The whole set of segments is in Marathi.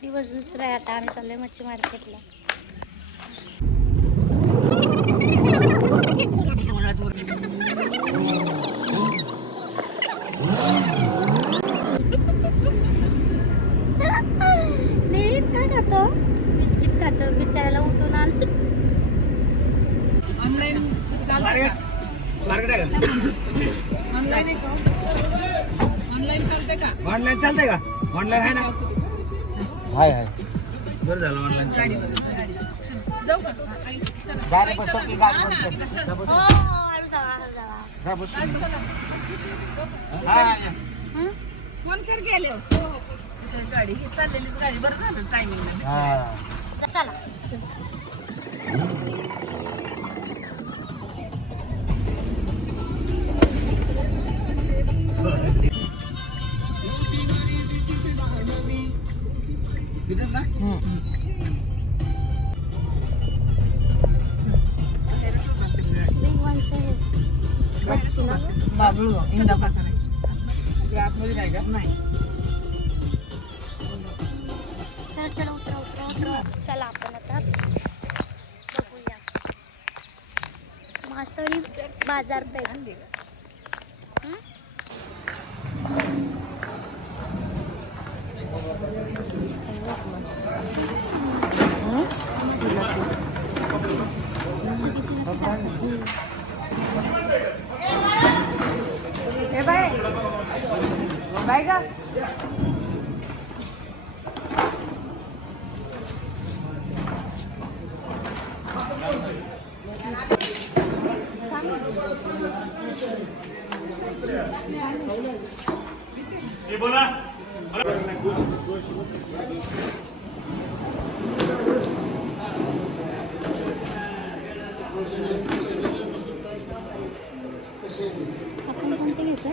दिवस दुसरा आहे आता आम्ही चाललोय मच्छी मार्केटला. नीट काय खातो. बिस्किट खातो बिचारायला उठून आण. ऑनलाईन चालते का? ऑनलाईन आहे का? ऑनलाईन चालते का? ऑनलाईन आहे ना? हाय हाय. बरं झालं ऑनलाईन जाऊ का? आई, चला. गाडी बसव चला. की गाडी जा चला. हा, या. हं? फोन कर गेले. हो हो गाडी ही चाललेलीच गाडी. बरं झालं टायमिंग हा. चला. इंदापा करायची. ते आतमध्ये नाही का? नाही. चला चला उतरा उतरा उतरा. चला आपण आता बघूया. मासळी बाजारपेठ आपण कोणते घेतो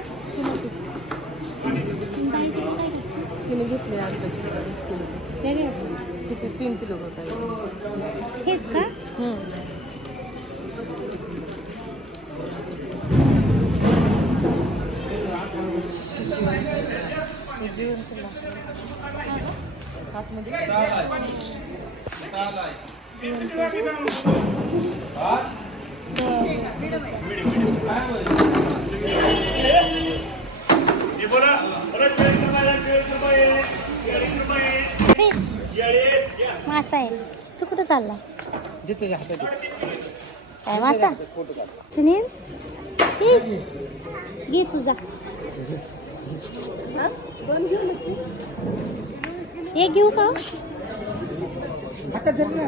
तिने घेतले आता हे घे. किती तीन किलो हेच का? मासा आहे. तू कुठं चालला. काय मासा. सुनील? घे तुझा. हे घेऊ का? हातात धर ना.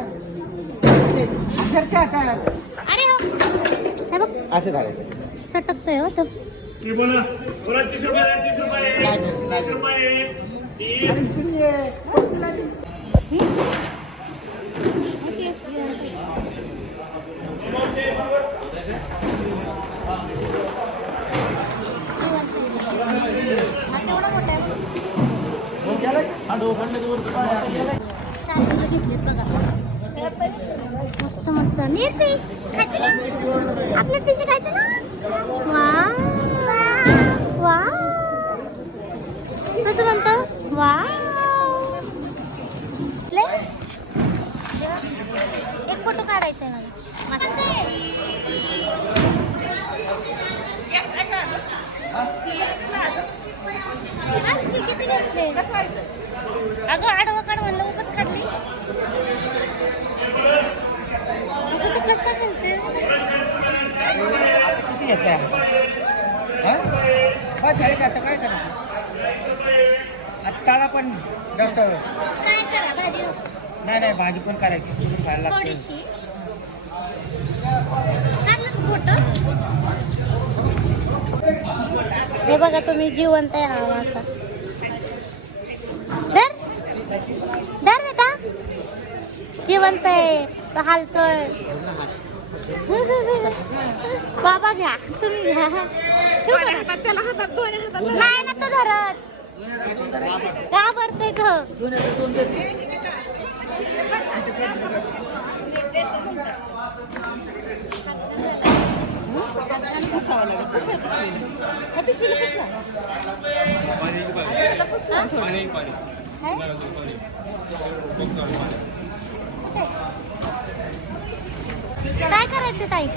धर का आता? अरे हो. हे बघ. असं धरायचं सटकतोय हो तो. बघा मस्त मस्त नीर फिश खायचं ना आपल्या फिश खायचं ना वा वा कसं वा एक फोटो काढायचा आहे मला अगं आडवं काढ म्हणलं उगाच काढली. अगं तू कसं खेळते किती? हा? हा, झाले आता काय करायचं आता ताळा पण जास्त. काय करा भाजी? नाही नाही भाजी पण करायची. चिकन खायला लागतं. हे बघा तुम्ही जिवंत आहे हा मासा. धर धर बेटा जिवंत आहे. तो हालतोय. बाबा घ्या. तुम्ही घ्या. ठेवू का? हातात त्याला हातात दोन्ही हातात नाही ना तो धरत. घाबरतोय तो. पुसावं लागेल. कशा पिशवीला ह्या पिशवीला पुसला अरे त्याला पुसला थोडं. काय करायचं ताई?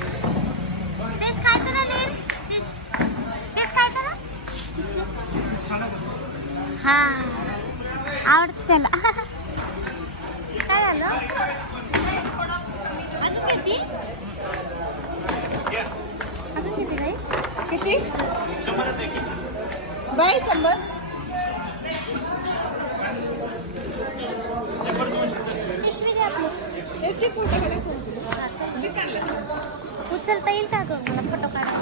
फिश खायचं ना नीर फिश फिश खायचं ना फिश हा. आवडतं त्याला. काय झालं? किती? अजून किती नाही किती? बाय शंभर. पिशवी घ्या आपली. एक ते चल. उचलता येईल का गं? मला फोटो काढा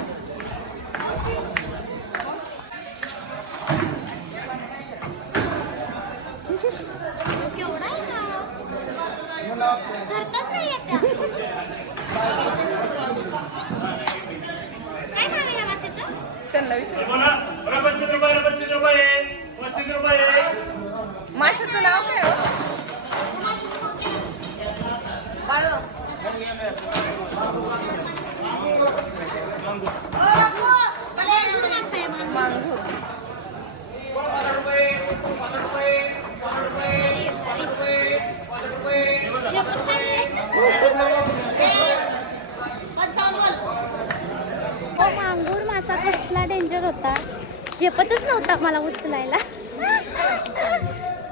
केवढा? धरताच नाही येत त्या. काय नाव आहे या माशाचं? त्यांना विचार बोला बरं पस्तीस रुपये पस्तीस रुपये पस्तीस रुपये माशाचं नाव काय हो बाळो. कुठं मासा आहे मांग? मांग होती झेपत नाही. हो मांगूर मासा कसला डेंजर होता झेपतच नव्हता मला उचलायला.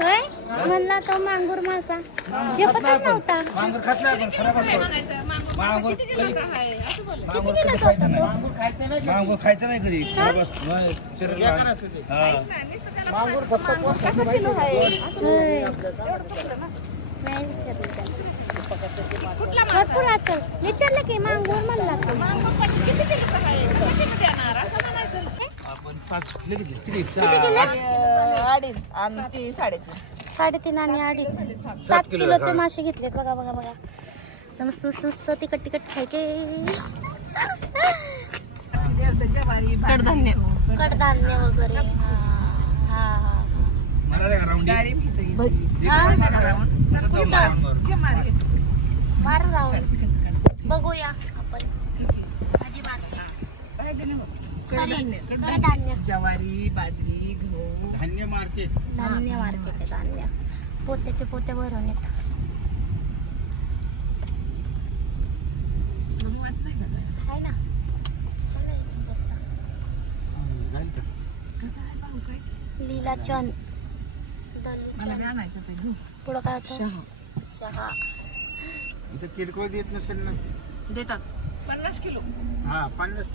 होय? म्हणला तो मांगूर मासा. झेपतच नव्हता. किती होता तो? खायचं नाही कधी. खराब असतो होय, शरीराला हा. मांजर फक्त कसं किलो आहे? होय. नाही विचारलं त्याला. भरपूर असेल विचारलं की मांगूर म्हणला तो. किती किलो आहे? किती देणार? असं पाच. किती? किती? अडीच. आणि ती साडेतीन. साडेतीन आणि अडीच. सात किलोचे मासे घेतलेत बघा बघा बघा. तर मस्त मस्त मस्त तिकट तिकट खायचे. कडधान्य. कडधान्य वगैरे. हा हा हा. मला नाही का हा. चला मार. मारू राहून बघूया आपण भाजी मागते पाहिजे ना मग. सॉरी कडधान्य कडधान्य ज्वारी बाजरी गहू. धान्य मार्केट. धान्य मार्केट आहे धान्य. पोत्याचे पोते भरून येत आहे ना आहे ना? इथून आहे भाऊ काय? पुढं होतं? चहा इथं किरकोळ देत नसेल ना? देतात. पन्नास किलो. हा पन्नास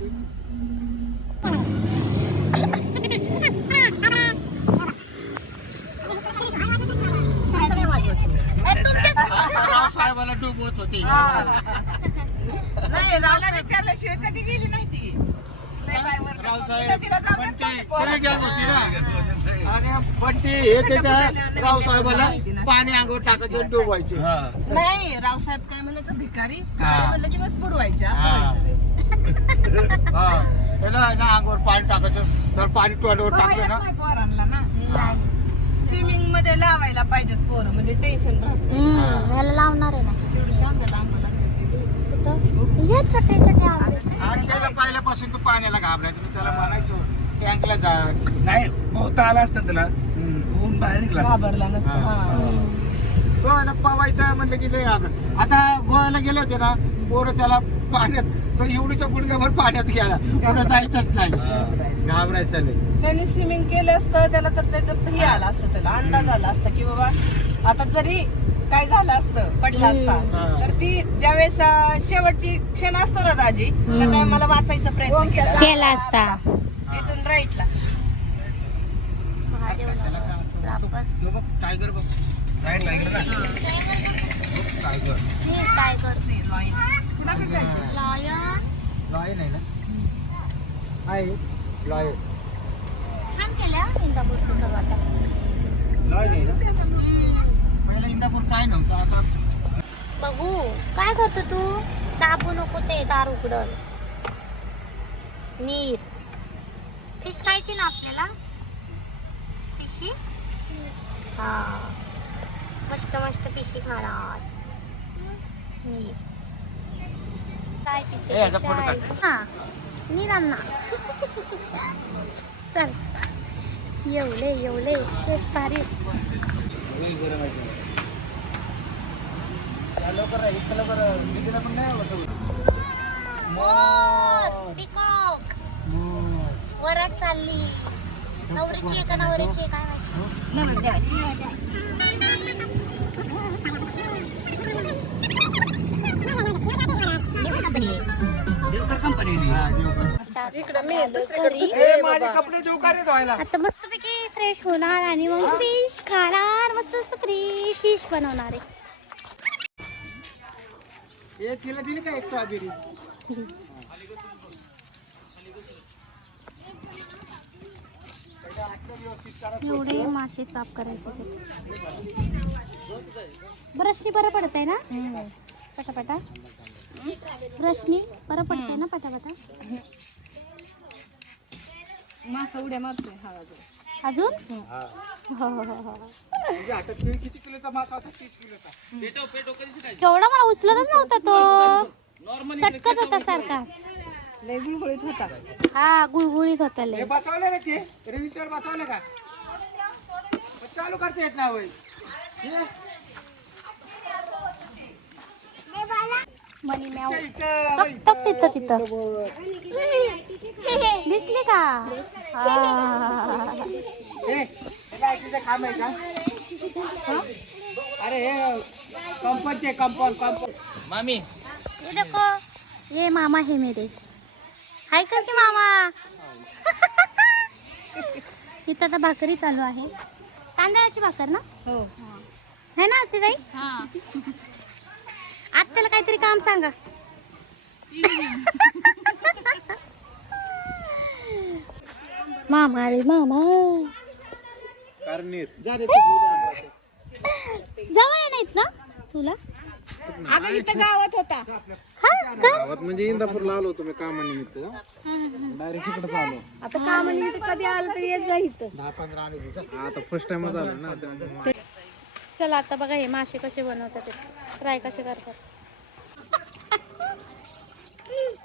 साहेबाला डुबवत होते. नाही रावला विचारल्याशिवाय कधी गेली नाही ती रावसाहेब बंटी गॅंग होती ना. आणि बंटी हे त्याच्या रावसाहेबाला पाणी अंगावर टाकायचं डुबवायचे. नाही रावसाहेब काय म्हणायचं भिकारी. हा. भिकारी म्हणलं की मग बुडवायचे असं हा. व्हायचं ते. हा. त्याला ना अंगावर पाणी टाकायचं. तर पाणी तोंडावर टाकलं पोहायला ना नाही पोरांना ना. हा. स्विमिंगमध्ये लावायला पाहिजेत पोरं म्हणजे टेन्शन राहत नाही. हम्म, याला लावणार आहे ना. तेवढी आंबा लागते कुठं? हे छोटे छोटे आंबे हा पहिल्यापासून तू पाण्याला घाबरायचं मी त्याला म्हणायचो टँकला जा. नाही पोहता आला असतं त्याला. बाहेर. घाबरला नसतं. हा. तो आहे ना पवायचा म्हणलं की लय घाबर आता गोव्याला गेले होते ना पोरं त्याला पाण्यात तो एवढीच्या गुडघ्याभर पाण्यात गेला. पुढे जायचंच नाही. घाबरायचं नाही. त्यांनी स्विमिंग केलं असतं त्याला तर त्याचं हे आलं असतं त्याला अंदाज आला असता की बाबा आता जरी काय झालं असतं पडला असता. तर ती ज्यावेळेस अं, शेवटची क्षण असतो ना दाजी त्या टायमाला वाचायचा प्रयत्न केला केला. असता. इथून राईटला वापस बघ टायगर बघ. राईट लागलं ना टायगर टायगर? लॉयन लॉय नाही ना? आहे. लॉय छान केल्या इंदापूरचं सगळं आता. लॉय नाही ना. पहिला इंदापूर काय नव्हतं आता? बघू काय करतो तू? दाबू नको ते दार उघडल. नीर. फिश खायची ना आपल्याला? पिशी हा. मस्त मस्त पिशी खाणार. काय पिते. हा. नीर अन्ना चल. येवले येवले. तेच भारी. पिकॉक. वरात चालली. नवरीची आहे का नवरीची काय माहिती. इकडं मी दुसरीकडे माझे कपडे देऊ धुवायला आता मस्तपैकी फ्रेश होणार आणि मग फिश खाणार मस्त मस्त फ्री फिश बनवणार आहे. तिला दिली का एक एवढे मासे साफ करायचे ब्रशनी बरं पडत आहे ना? पटापटा. ब्रशनी बरं पडतंय ना पटापटा? मासा उड्या मारतोय हा अजून. अजून? हो. हो हो हो म्हणजे किती किलोचा मासा होता? तीस किलोचा. केवढा मला उचलतच नव्हता तो. सटकत होता सारखा. लय गुळगुळीत होता. हा गुळगुळीत होता लय. हे बसवलं ना ते? रेव्हिटर बसवलं का? चालू करता येत ना होय. हे, मनी मॅव इथं, टक टक तिथं तिथं. दिसले का? हा. हे, हे काम आहे का? हा? अरे हे कंपनचे कंपन कंपन ये देखो. ये मामा है मेरे. हाय कर की मामा. इथं आता भाकरी चालू आहे. तांदळाची भाकर ना? हो. है ना ते ताई आत्याला काहीतरी काम सांगा. मामा रे मामा. जा रे तू घे. जवळ नाहीत ना तुला? अगं इथं गावात होता. हा गावात म्हणजे इंदापूरला आलो होतो मी कामानिमित्त. डायरेक्ट इकडे आलो. आता का म्हणजे कधी आलं तर येत जा इथं. दहा पंधरा आले दिवसात आता फर्स्ट टाइमच आलो ना. त्यामुळे चला आता बघा हे मासे कसे बनवतात ते. फ्राय कसे करतात.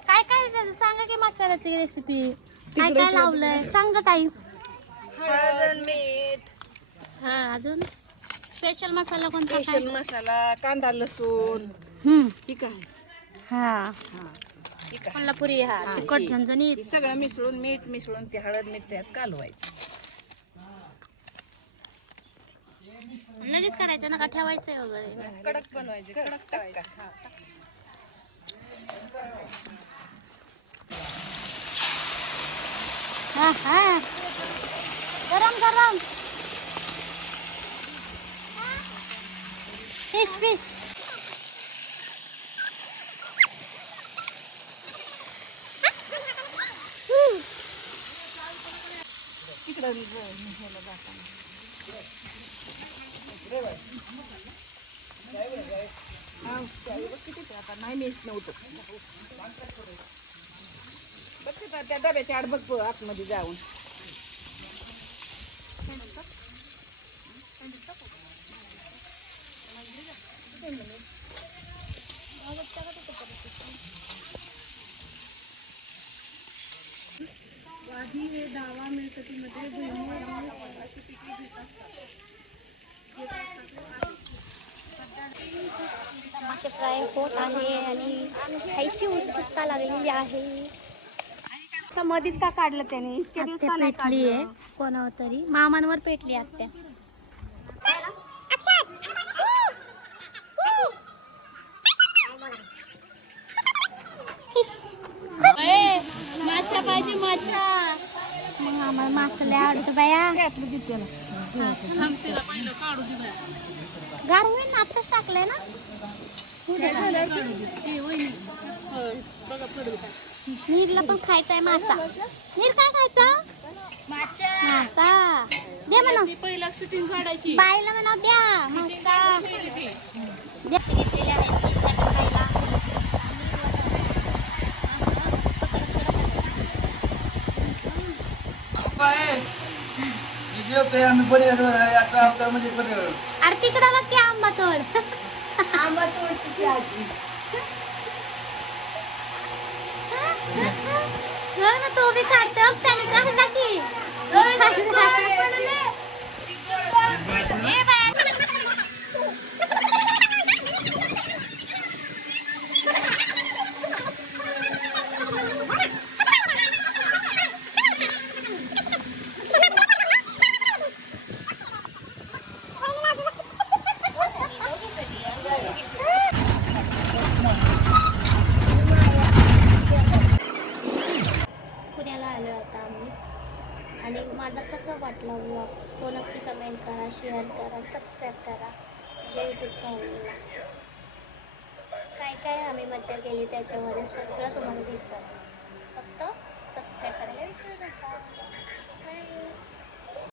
काय काय त्याचं? सांगा की मसाल्याची रेसिपी काय काय लावलंय? सांग ताई. हळद मीठ. हा अजून? स्पेशल मसाला कोणता काय? स्पेशल मसाला कांदा लसूण. हम्म. ठीक आहे हा. ठीक आहे कोल्हापुरी हा. तिखट झणझणीत. हे सगळं मिसळून मीठ मिसळून ते हळद मीठ त्यात कालवायचं. लगेच करायचं ना का ठेवायचंय वगैरे. कडक बनवायचे कडक टाका हा हा हा. गरम गरम. Fish, fish. नाही मी नव्हतं बघ त्या डब्याच्या आड बघ आतमध्ये जाऊन मासे फ्राय होत आहे आणि खायची उत्सुकता लागलेली आहे. मधीच का काढलं त्याने? इतके दिवस पेटली आहे? कोणावर तरी? मामांवर पेटली आत्या ए, माछा पाहिजे माछा मग आम्हाला मासा लय आवडतो बाया त्यातलं दे गार होईल ना आत्ताच टाकलंय ना? नीरला पण खायचा आहे मासा. नीर काय खायचा? मासा. दे म्हणा. पहिला शूटिंग काढायची बायला म्हणा द्या. मासा. द्या. घेतलेले आहेत जेवतोय आम्ही अरे तिकडं बघ की आंबा तोड आंबा तोडची आजी हो तो बी खातो. त्याने खाल्ला की. पिक्चर केली त्याच्यामध्ये सगळं तुम्हाला दिसतं. फक्त सबस्क्राईब करायला विसरू नका.